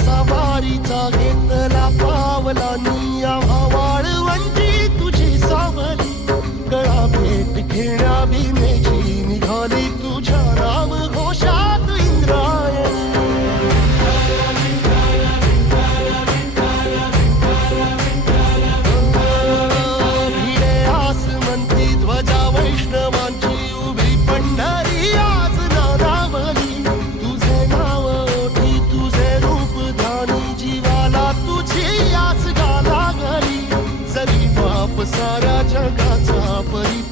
सवारीचा घेतला पावलांनी आम्हा वाळवंटी तुझी सावली गळा भेट घेण्या भीमेची निघाली तुझ्या नाम घोषात इंद्रायणी भिडे आसमंती ध्वजा वैष्णवांची उभी पंढरी आज नादावली तुझे नाव ओठी तुझे रूप ध्यानी जीवाला तुझी आस गा लागली जरी बाप साऱ्या जगाचा परी